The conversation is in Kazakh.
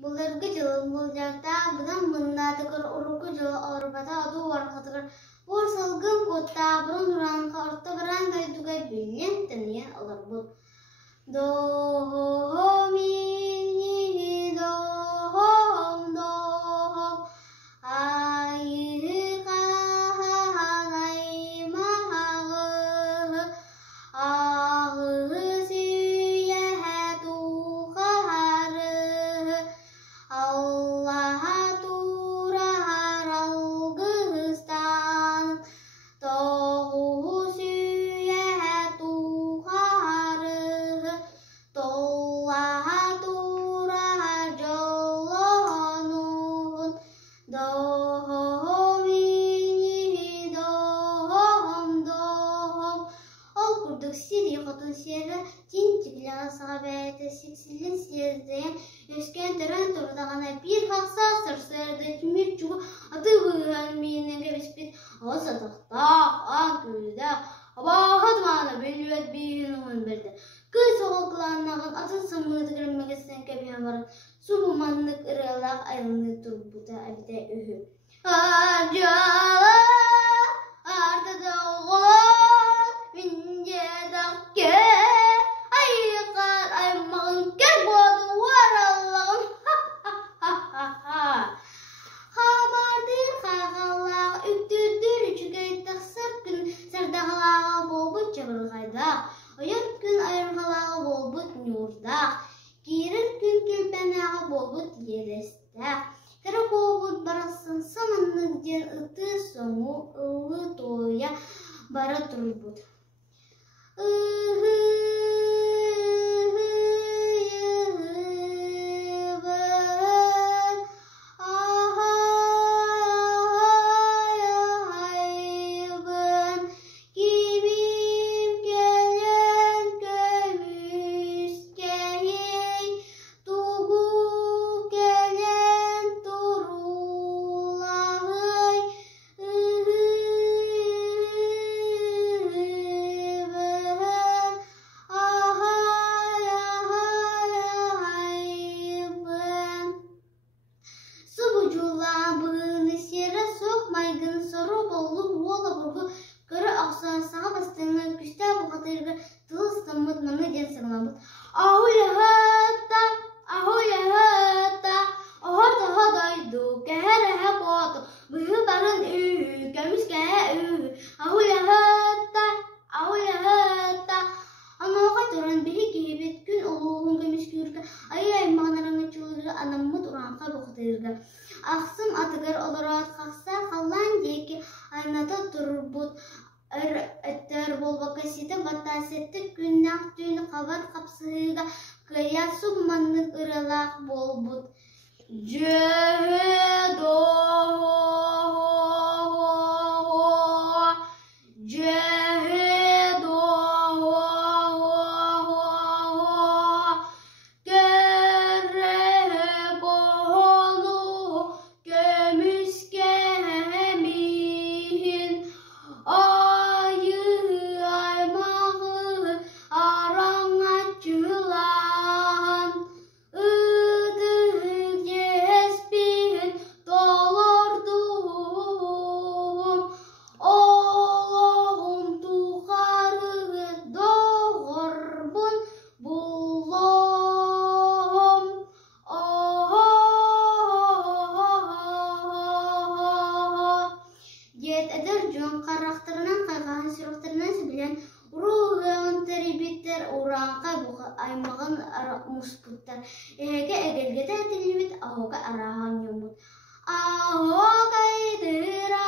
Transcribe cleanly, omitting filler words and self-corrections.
Bularga жылы болжақта бұдан мұндатығыр ұрықы жылы ауырбата аду варқатығыр. Ор салғым котта бұрын ұранға ұртта біран дайдуға білен тінен алыр бұл. До-хом, ми, до-хом, до-хом, айыға ғаймағы, ағы сүйе туғары, Аллаға турар алғыстан, тоғы сүйе туғары, толаға турар жолонун, до-ми, до-хом. Ол күрдік сирі қотын сері, тентігліға сағабәйті сексілін сезден, өскен түрін тұрдағана бір қақса сырсырды түмір жүгі аты бұған менің кәбеспет. Осадықтақ, аңкүйдақ, абағатманы бөлуәт бейін оғын білді. Көз оғылғыланағын атын сымыды кірмегесінен кәбен барын. Субыманлық ұралақ айлыны тұрбыта әбіде өйі. Ажалы артыда оғылар, менде дақке, айықар аймағын кәр боды уар Allah'ım. Xabardыр қағалақ, үктірдір жүгейттік сыркын, сардағалағы болбыт жабырғайдақ, ойыр күн айырғалағы болбыт нұрдақ, керір күн келпәнағы болбыт ерестәқ, кірі болбыт барасын саманның ден ұты соңу ұлы тоя бара тұрбыт. Бұны сері соқмайгын сұру болу ола бұрғы көрі ақса саға бастыңы күшті бұғатырғы тылыстамыд мұны ден сығыламыд. Ахуляхатта, охорта дайды, кәхәрі қоты, бұғы барын үйі, кәміс кәхә үйі. Ахуляхатта, анауға тұран бейі кейбет күн олуғын кәміс күйіргі, ай мағынарыңы чылығы анамыд ұранға бұғатырғы. Ақсым атығыр олырат қақса қалан дейкі айната тұрбұт әттер болбақы сеті баттасетті күннақ түйіні қабат қапсығыға қия сұбманның ұралақ болбұт. Қарақтырынан қайғаған сұрақтарынан сөбілен ұрығын тәребеттер ұранға бұғы аймағын мұспыттар. Әге әгелге тәтілімет ағуға араған ембұд. Ағуға айдыра